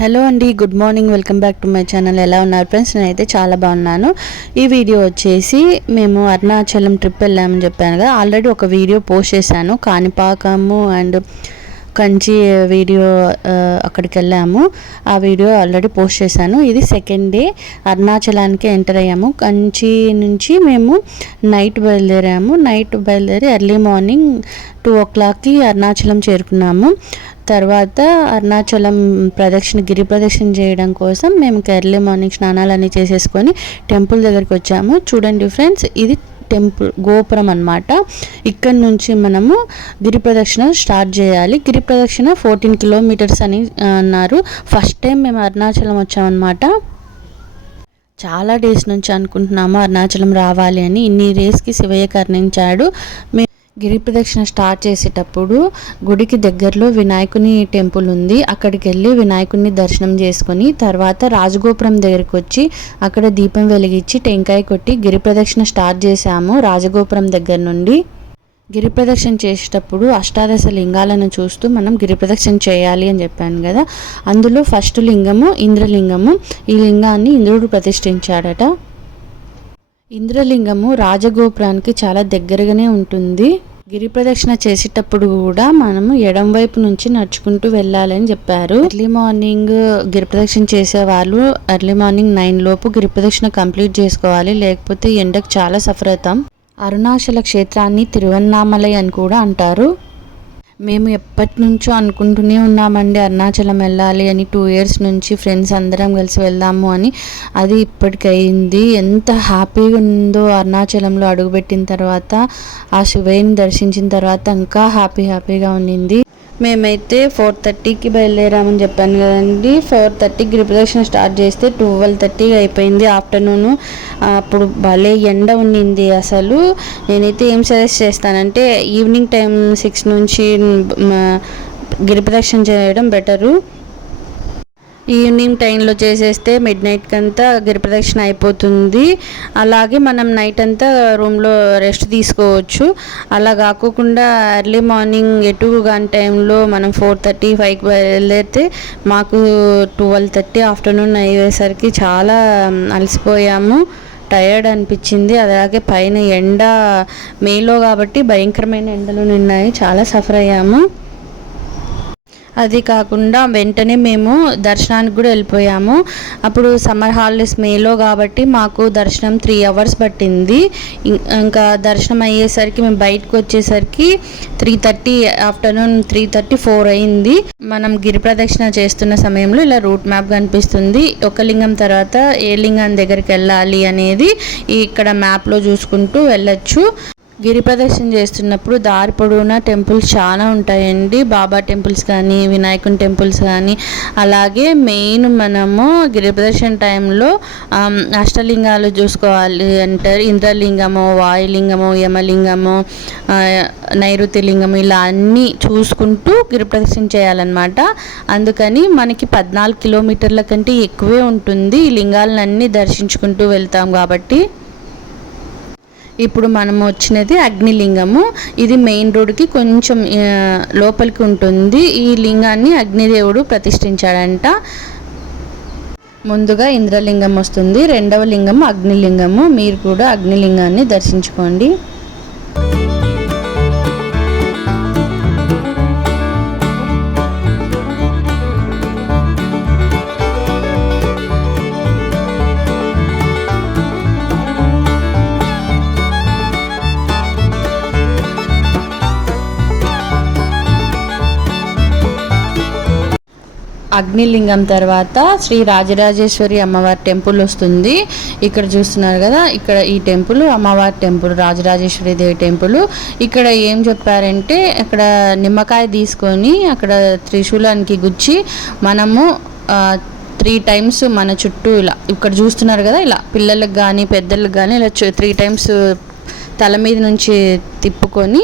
Hello అండి good morning welcome back to my channel ఎలా ఉన్నారు ఫ్రెండ్స్ నేనైతే చాలా బాగున్నాను. ఈ వీడియో వచ్చేసి మేము అరుణాచలం ట్రిప్ వెళ్ళామని చెప్పాను కదా. ఆల్రెడీ ఒక వీడియో పోస్ట్ చేశాను. కాణిపాకము అండ్ కంచి వీడియో అక్కడికి వెళ్ళాము ఆ వీడియో ఆల్రెడీ పోస్ట్ చేశాను. ఇది సెకండ్ డే. అరుణాచలానికి ఎంటర్ అయ్యాము. కంచి నుంచి మేము నైట్ బయలుదేరాము. నైట్ బయలుదేరి ఎర్లీ మార్నింగ్ టూ ఓ క్లాక్కి అరుణాచలం చేరుకున్నాము. తర్వాత అరుణాచలం ప్రదక్షిణ గిరి ప్రదక్షిణ చేయడం కోసం మేము ఎర్లీ మార్నింగ్ స్నానాలన్నీ చేసేసుకొని టెంపుల్ దగ్గరికి వచ్చాము. చూడండి ఫ్రెండ్స్ ఇది టెంపుల్ గోపురం అన్నమాట. ఇక్కడ నుంచి మనము గిరి ప్రదక్షిణ స్టార్ట్ చేయాలి. గిరి ప్రదక్షిణ ఫోర్టీన్ కిలోమీటర్స్ అని అన్నారు. ఫస్ట్ టైం మేము అరుణాచలం వచ్చామన్నమాట. చాలా డేస్ నుంచి అనుకుంటున్నాము అరుణాచలం రావాలి అని. ఇన్ని రేస్కి శివయ్య కర్ణించాడు. మే గిరి ప్రదక్షిణ స్టార్ట్ చేసేటప్పుడు గుడికి దగ్గరలో వినాయకుని టెంపుల్ ఉంది. అక్కడికి వెళ్ళి వినాయకుడిని దర్శనం చేసుకొని తర్వాత రాజగోపురం దగ్గరికి వచ్చి అక్కడ దీపం వెలిగించి టెంకాయ కొట్టి గిరి ప్రదక్షిణ స్టార్ట్ చేశాము రాజగోపురం దగ్గర నుండి. గిరి ప్రదక్షిణ చేసేటప్పుడు అష్టాదశ లింగాలను చూస్తూ మనం గిరి ప్రదక్షిణ చేయాలి అని చెప్పాను కదా. అందులో ఫస్ట్ లింగము ఇంద్రలింగము. ఈ లింగాన్ని ఇంద్రుడు ప్రతిష్ఠించాడట. ఇంద్రలింగము రాజగోపురానికి చాలా దగ్గరగానే ఉంటుంది. గిరి ప్రదక్షిణ చేసేటప్పుడు కూడా మనము ఎడం వైపు నుంచి నడుచుకుంటూ వెళ్ళాలని చెప్పారు. ఎర్లీ మార్నింగ్ గిరి ప్రదక్షిణ చేసే వాళ్ళు ఎర్లీ మార్నింగ్ నైన్ లోపు గిరి ప్రదక్షిణ కంప్లీట్ చేసుకోవాలి. లేకపోతే ఎండకు చాలా సఫర్ అరుణాచల క్షేత్రాన్ని తిరువన్నామలై అని కూడా అంటారు. మేము ఎప్పటి నుంచో అనుకుంటూనే ఉన్నామండి అరుణాచలం వెళ్ళాలి అని టూ ఇయర్స్ నుంచి ఫ్రెండ్స్ అందరం కలిసి వెళ్దాము అని. అది ఇప్పటికైంది. ఎంత హ్యాపీగా ఉందో అరుణాచలంలో అడుగుపెట్టిన తర్వాత ఆ శివయ్యని దర్శించిన తర్వాత ఇంకా హ్యాపీ హ్యాపీగా ఉండింది. మేమైతే ఫోర్ థర్టీకి బయలుదేరామని చెప్పాను కదండి. ఫోర్ థర్టీకి గిరి స్టార్ట్ చేస్తే ట్వెల్వ్ థర్టీ అయిపోయింది ఆఫ్టర్నూన్ అప్పుడు భలే ఎండ ఉండింది అసలు. నేనైతే ఏం సజెస్ట్ చేస్తానంటే ఈవినింగ్ టైం సిక్స్ నుంచి గిరిప్రదక్షిణ చేయడం బెటరు ఈవినింగ్ టైంలో చేసేస్తే మిడ్ నైట్కి అంతా గిరిప్రదక్షిణ అయిపోతుంది. అలాగే మనం నైట్ అంతా రూమ్లో రెస్ట్ తీసుకోవచ్చు. అలా కాకోకుండా ఎర్లీ మార్నింగ్ ఎటు గంట టైంలో మనం ఫోర్ థర్టీ ఫైవ్కి బయలుదేరితే మాకు ట్వెల్వ్ థర్టీ ఆఫ్టర్నూన్ అయ్యేసరికి చాలా అలసిపోయాము. టయర్డ్ అనిపించింది. అలాగే పైన ఎండ మేలో కాబట్టి భయంకరమైన ఎండలు ఉన్నాయి చాలా సఫర్ అయ్యాము. అది కాకుండా వెంటనే మేము దర్శనానికి కూడా వెళ్ళిపోయాము. అప్పుడు సమ్మర్ హాలిడేస్ మేలో కాబట్టి మాకు దర్శనం త్రీ అవర్స్ పట్టింది. ఇంకా దర్శనం అయ్యేసరికి మేము బయటకు వచ్చేసరికి three thirty afternoon three thirty four అయింది. మనం గిరి ప్రదక్షిణ చేస్తున్న సమయంలో ఇలా రూట్ మ్యాప్ కనిపిస్తుంది. ఒక లింగం తర్వాత ఏ లింగం దగ్గరికి వెళ్ళాలి అనేది ఇక్కడ మ్యాప్లో చూసుకుంటూ వెళ్ళొచ్చు. గిరి ప్రదక్షిణ చేస్తున్నప్పుడు దారి పొడవునా టెంపుల్స్ చాలా ఉంటాయండి. బాబా టెంపుల్స్ కానీ వినాయకుని టెంపుల్స్ కానీ. అలాగే మెయిన్ మనము గిరి ప్రదక్షిణ టైంలో అష్టలింగాలు చూసుకోవాలి అంటారు. ఇంద్రలింగము వాయులింగము యమలింగము నైరుతి లింగము ఇలా అన్నీ చూసుకుంటూ గిరి ప్రదక్షిణ చేయాలన్నమాట. అందుకని మనకి పద్నాలుగు కిలోమీటర్ల కంటే ఎక్కువే ఉంటుంది. ఈ లింగాలన్నీ దర్శించుకుంటూ వెళ్తాం కాబట్టి. ఇప్పుడు మనం వచ్చినది అగ్నిలింగము. ఇది మెయిన్ రోడ్కి కొంచెం లోపలికి ఉంటుంది. ఈ లింగాన్ని అగ్నిదేవుడు ప్రతిష్ఠించాడంట. ముందుగా ఇంద్రలింగం వస్తుంది. రెండవ లింగము అగ్నిలింగము. మీరు కూడా అగ్నిలింగాన్ని దర్శించుకోండి. అగ్నిలింగం తర్వాత శ్రీ రాజరాజేశ్వరి అమ్మవారి టెంపుల్ వస్తుంది. ఇక్కడ చూస్తున్నారు కదా ఇక్కడ ఈ టెంపుల్ అమ్మవారి టెంపుల్ రాజరాజేశ్వరి దేవి టెంపుల్. ఇక్కడ ఏం చెప్పారంటే అక్కడ నిమ్మకాయ తీసుకొని అక్కడ త్రిశూలానికి గుచ్చి మనము త్రీ టైమ్స్ మన చుట్టూ ఇలా ఇక్కడ చూస్తున్నారు కదా ఇలా పిల్లలకు కానీ పెద్దలకు కానీ ఇలా త్రీ టైమ్స్ తల మీద నుంచి తిప్పుకొని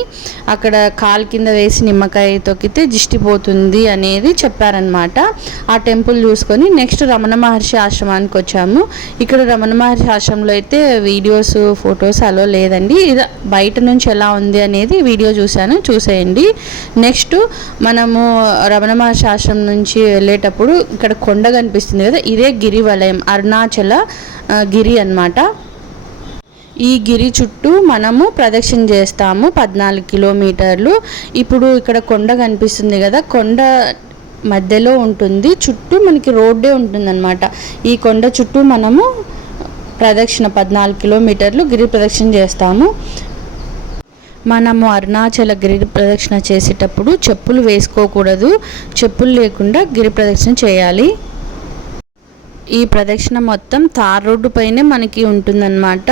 అక్కడ కాలు కింద వేసి నిమ్మకాయ తొక్కితే దిష్టి పోతుంది అనేది చెప్పారనమాట ఆ టెంపుల్ చూసుకొని నెక్స్ట్ రమణ మహర్షి ఆశ్రమానికి వచ్చాము. ఇక్కడ రమణ మహర్షి ఆశ్రమంలో అయితే వీడియోస్ ఫొటోస్ అలో లేదండి. ఇది బయట నుంచి ఎలా ఉంది అనేది వీడియో చూశాను. చూసేయండి. నెక్స్ట్ మనము రమణ మహర్షి ఆశ్రమం నుంచి వెళ్ళేటప్పుడు ఇక్కడ కొండ కనిపిస్తుంది కదా ఇదే గిరి వలయం అరుణాచల గిరి అనమాట ఈ గిరి చుట్టూ మనము ప్రదక్షిణ చేస్తాము పద్నాలుగు కిలోమీటర్లు. ఇప్పుడు ఇక్కడ కొండ కనిపిస్తుంది కదా కొండ మధ్యలో ఉంటుంది. చుట్టూ మనకి రోడ్డే ఉంటుందన్నమాట. ఈ కొండ చుట్టూ మనము ప్రదక్షిణ పద్నాలుగు కిలోమీటర్లు గిరి ప్రదక్షిణ చేస్తాము. మనము అరుణాచల గిరి ప్రదక్షిణ చేసేటప్పుడు చెప్పులు వేసుకోకూడదు. చెప్పులు లేకుండా గిరి ప్రదక్షిణ చేయాలి. ఈ ప్రదక్షిణ మొత్తం తార్ రోడ్డు పైనే మనకి ఉంటుందన్నమాట.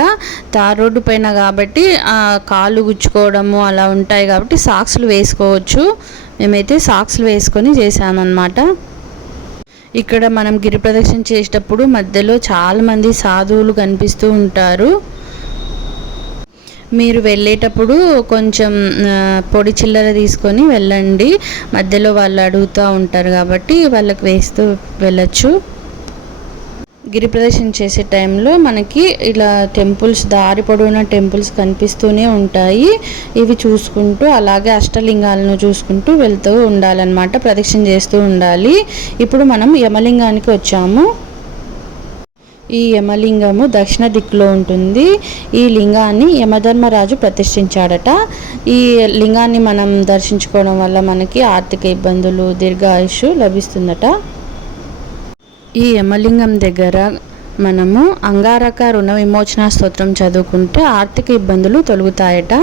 తార్ రోడ్డు పైన కాబట్టి కాళ్ళు గుచ్చుకోవడము అలా ఉంటాయి కాబట్టి సాక్స్లు వేసుకోవచ్చు. మేమైతే సాక్స్లు వేసుకొని చేశామన్నమాట. ఇక్కడ మనం గిరి ప్రదక్షిణ చేసేటప్పుడు మధ్యలో చాలామంది సాధువులు కనిపిస్తూ ఉంటారు. మీరు వెళ్ళేటప్పుడు కొంచెం పొడి చిల్లర తీసుకొని వెళ్ళండి. మధ్యలో వాళ్ళు అడుగుతూ ఉంటారు కాబట్టి వాళ్ళకి వేస్తూ వెళ్ళచ్చు. గిరి ప్రదర్శన చేసే టైంలో మనకి ఇలా టెంపుల్స్ దారి పొడవునా టెంపుల్స్ కనిపిస్తూనే ఉంటాయి. ఇవి చూసుకుంటూ అలాగే అష్టలింగాలను చూసుకుంటూ వెళ్తూ ఉండాలన్నమాట ప్రదక్షిణ చేస్తూ ఉండాలి. ఇప్పుడు మనం యమలింగానికి వచ్చాము. ఈ యమలింగము దక్షిణ దిక్కులో ఉంటుంది. ఈ లింగాన్ని యమధర్మరాజు ప్రతిష్ఠించాడట. ఈ లింగాన్ని మనం దర్శించుకోవడం వల్ల మనకి ఆర్థిక ఇబ్బందులు దీర్ఘాయుషు లభిస్తుందట. ఈ యమలింగం దగ్గర మనము అంగారక రుణ విమోచన స్తోత్రం చదువుకుంటే ఆర్థిక ఇబ్బందులు తొలగుతాయట.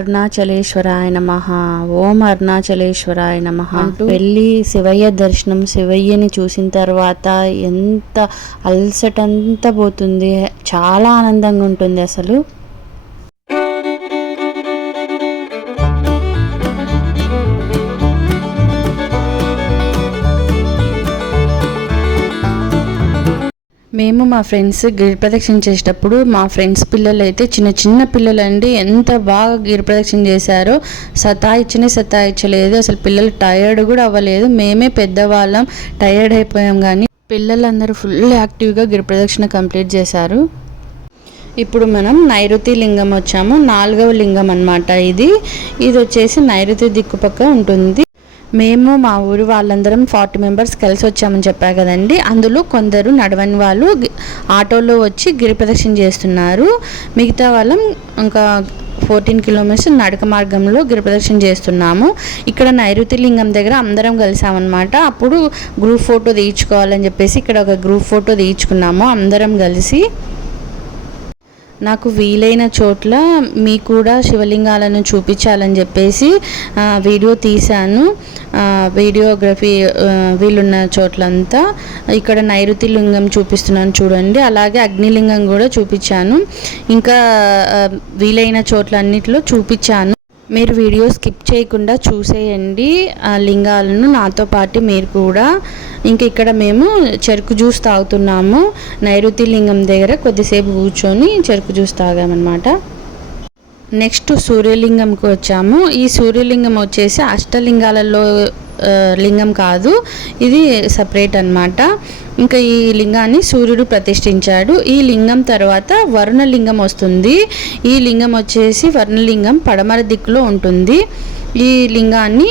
అరుణాచలేశ్వరాయ నమ. ఓం అరుణాచలేశ్వరాయ నమ. వెళ్ళి శివయ్య దర్శనం శివయ్యని చూసిన తర్వాత ఎంత అలసటంతా పోతుంది. చాలా ఆనందంగా ఉంటుంది అసలు. మేము మా ఫ్రెండ్స్ గిరి ప్రదక్షిణ చేసేటప్పుడు మా ఫ్రెండ్స్ పిల్లలు అయితే చిన్న చిన్న పిల్లలండి. ఎంత బాగా గిరి ప్రదక్షిణ చేశారో సతాయిచ్చనే సతాయిచ్చలేదు. అసలు పిల్లలు టైర్డ్ కూడా అవ్వలేదు. మేమే పెద్దవాళ్ళం టైర్డ్ అయిపోయాం కానీ పిల్లలందరూ ఫుల్ యాక్టివ్గా గిరి ప్రదక్షిణ కంప్లీట్ చేశారు. ఇప్పుడు మనం నైరుతి లింగం వచ్చాము. నాలుగవ లింగం అనమాట ఇది. ఇది వచ్చేసి నైరుతి దిక్కుపక్క ఉంటుంది. మేము మా ఊరు వాళ్ళందరం ఫార్టీ మెంబర్స్ కలిసి వచ్చామని చెప్పా కదండి. అందులో కొందరు నడవని వాళ్ళు ఆటోలో వచ్చి గిరి ప్రదక్షిణ చేస్తున్నారు. మిగతా వాళ్ళం ఇంకా ఫోర్టీన్ కిలోమీటర్స్ నడక మార్గంలో గిరి చేస్తున్నాము. ఇక్కడ నైరుతి లింగం దగ్గర అందరం కలిసామన్నమాట. అప్పుడు గ్రూప్ ఫోటో తీయించుకోవాలని చెప్పేసి ఇక్కడ ఒక గ్రూప్ ఫోటో తీయించుకున్నాము. అందరం కలిసి నాకు వీలైన చోట్ల మీ కూడా శివలింగాలను చూపించాలని చెప్పేసి వీడియో తీశాను. వీడియోగ్రఫీ వీలున్న చోట్లంతా. ఇక్కడ నైరుతి లింగం చూపిస్తున్నాను చూడండి. అలాగే అగ్నిలింగం కూడా చూపించాను. ఇంకా వీలైన చోట్ల అన్నిటిలో చూపించాను. మీరు వీడియో స్కిప్ చేయకుండా చూసేయండి. ఆ లింగాలను నాతో పాటు మీరు కూడా. ఇంక ఇక్కడ మేము చెరుకు జ్యూస్ తాగుతున్నాము. నైరుతి లింగం దగ్గర కొద్దిసేపు కూర్చొని చెరుకు జ్యూస్ తాగామన్నమాట. నెక్స్ట్ సూర్యలింగంకి వచ్చాము. ఈ సూర్యలింగం వచ్చేసి అష్టలింగాలలో లింగం కాదు. ఇది సపరేట్ అనమాట ఇంకా ఈ లింగాన్ని సూర్యుడు ప్రతిష్ఠించాడు. ఈ లింగం తర్వాత వరుణలింగం వస్తుంది. ఈ లింగం వచ్చేసి వర్ణలింగం పడమర దిక్కులో ఉంటుంది. ఈ లింగాన్ని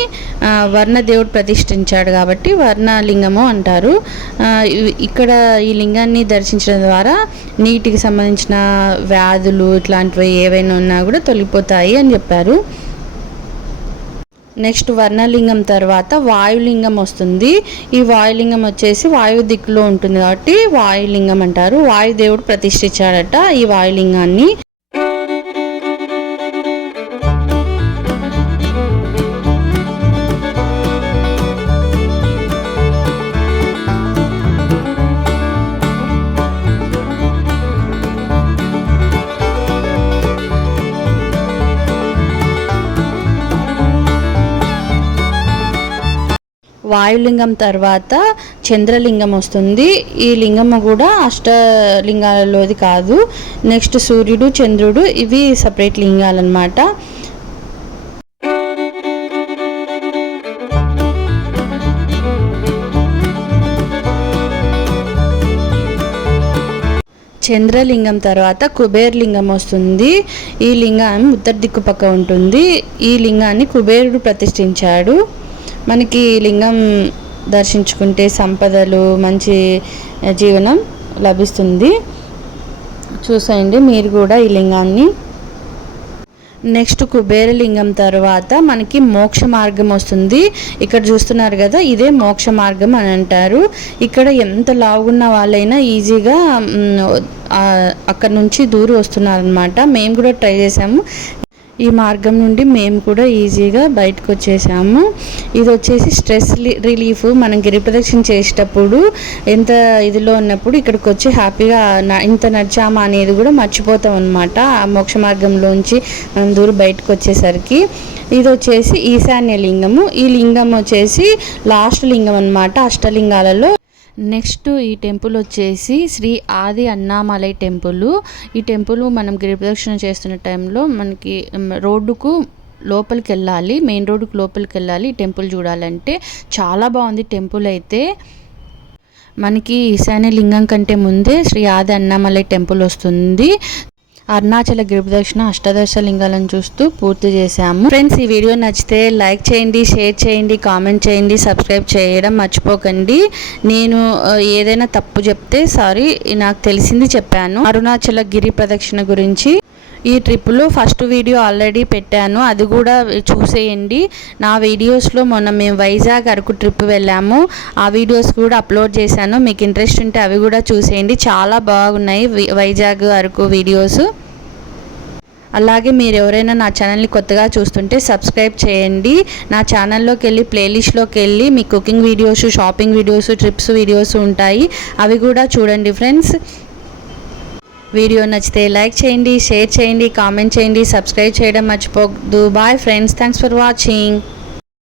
వర్ణదేవుడు ప్రతిష్ఠించాడు కాబట్టి వర్ణలింగము అంటారు. ఇక్కడ ఈ లింగాన్ని దర్శించడం ద్వారా నీటికి సంబంధించిన వ్యాధులు ఇట్లాంటివి ఏవైనా ఉన్నా కూడా తొలగిపోతాయి అని చెప్పారు. నెక్స్ట్ వర్ణలింగం తర్వాత వాయులింగం వస్తుంది. ఈ వాయులింగం వచ్చేసి వాయు దిక్కులో ఉంటుంది కాబట్టి వాయులింగం అంటారు. వాయుదేవుడు ప్రతిష్ఠించాడట ఈ వాయులింగాన్ని. వాయులింగం తర్వాత చంద్రలింగం వస్తుంది. ఈ లింగము కూడా అష్టలింగాలలోది కాదు. నెక్స్ట్ సూర్యుడు చంద్రుడు ఇవి సపరేట్ లింగాలన్నమాట. చంద్రలింగం తర్వాత కుబేర్లింగం వస్తుంది. ఈ లింగం ఉత్తర దిక్కు పక్క ఉంటుంది. ఈ లింగాన్ని కుబేరుడు ప్రతిష్ఠించాడు. మనకి లింగం దర్శించుకుంటే సంపదలు మంచి జీవనం లభిస్తుంది. చూసేయండి మీరు కూడా ఈ లింగాన్ని. నెక్స్ట్ కుబేరలింగం తర్వాత మనకి మోక్ష మార్గం వస్తుంది. ఇక్కడ చూస్తున్నారు కదా ఇదే మోక్ష మార్గం అని అంటారు. ఇక్కడ ఎంత లావుగున్న వాళ్ళైనా ఈజీగా అక్కడ నుంచి దూరం వస్తున్నారనమాట మేము కూడా ట్రై చేసాము ఈ మార్గం నుండి మేము కూడా ఈజీగా బయటకు వచ్చేసాము ఇది వచ్చేసి స్ట్రెస్ రిలీఫ్ మనం గిరి ప్రదక్షిణ చేసేటప్పుడు ఎంత ఇదిలో ఉన్నప్పుడు ఇక్కడికి వచ్చి హ్యాపీగా ఇంత నడిచామా అనేది కూడా మర్చిపోతాం అనమాట ఆ మోక్ష మార్గంలోంచి మనం దూరం బయటకు వచ్చేసరికి ఇది వచ్చేసి ఈశాన్య లింగము. ఈ లింగం వచ్చేసి లాస్ట్ లింగం అనమాట అష్టలింగాలలో నెక్స్ట్ ఈ టెంపుల్ వచ్చేసి శ్రీ ఆది అన్నామలై టెంపుల్. ఈ టెంపుల్ మనం గిరిప్రదక్షిణ చేస్తున్న టైంలో మనకి రోడ్డుకు లోపలికి వెళ్ళాలి. మెయిన్ రోడ్డుకు లోపలికి వెళ్ళాలి. ఈ టెంపుల్ చూడాలంటే చాలా బాగుంది టెంపుల్ అయితే. మనకి ఈశాన్య లింగం కంటే ముందే శ్రీ ఆది అన్నామలై టెంపుల్ వస్తుంది. అరుణాచల గిరిప్రదక్షిణ అష్టాదశ లింగాలను చూస్తూ పూర్తి చేశాము. ఫ్రెండ్స్ ఈ వీడియో నచ్చితే లైక్ చేయండి షేర్ చేయండి కామెంట్ చేయండి సబ్స్క్రైబ్ చేయడం మర్చిపోకండి. నేను ఏదైనా తప్పు చెప్తే సారీ నాకు తెలిసింది చెప్పాను. అరుణాచల గిరి ప్రదక్షిణ గురించి ఈ ట్రిప్లో ఫస్ట్ వీడియో ఆల్రెడీ పెట్టాను. అది కూడా చూసేయండి. నా వీడియోస్లో మొన్న మేము వైజాగ్ అరకు ట్రిప్ వెళ్ళాము. ఆ వీడియోస్ కూడా అప్లోడ్ చేశాను. మీకు ఇంట్రెస్ట్ ఉంటే అవి కూడా చూసేయండి. చాలా బాగున్నాయి వైజాగ్ అరకు వీడియోస్. అలాగే మీరు ఎవరైనా నా ఛానల్ని కొత్తగా చూస్తుంటే సబ్స్క్రైబ్ చేయండి. నా ఛానల్లోకి వెళ్ళి ప్లేలిస్ట్లోకి వెళ్ళి మీ cooking videos shopping videos trips videos ఉంటాయి. అవి కూడా చూడండి ఫ్రెండ్స్. వీడియో నచ్చితే లైక్ చేయండి షేర్ చేయండి కామెంట్ చేయండి సబ్స్క్రైబ్ చేయడం మర్చిపోద్దు bye friends thanks for watching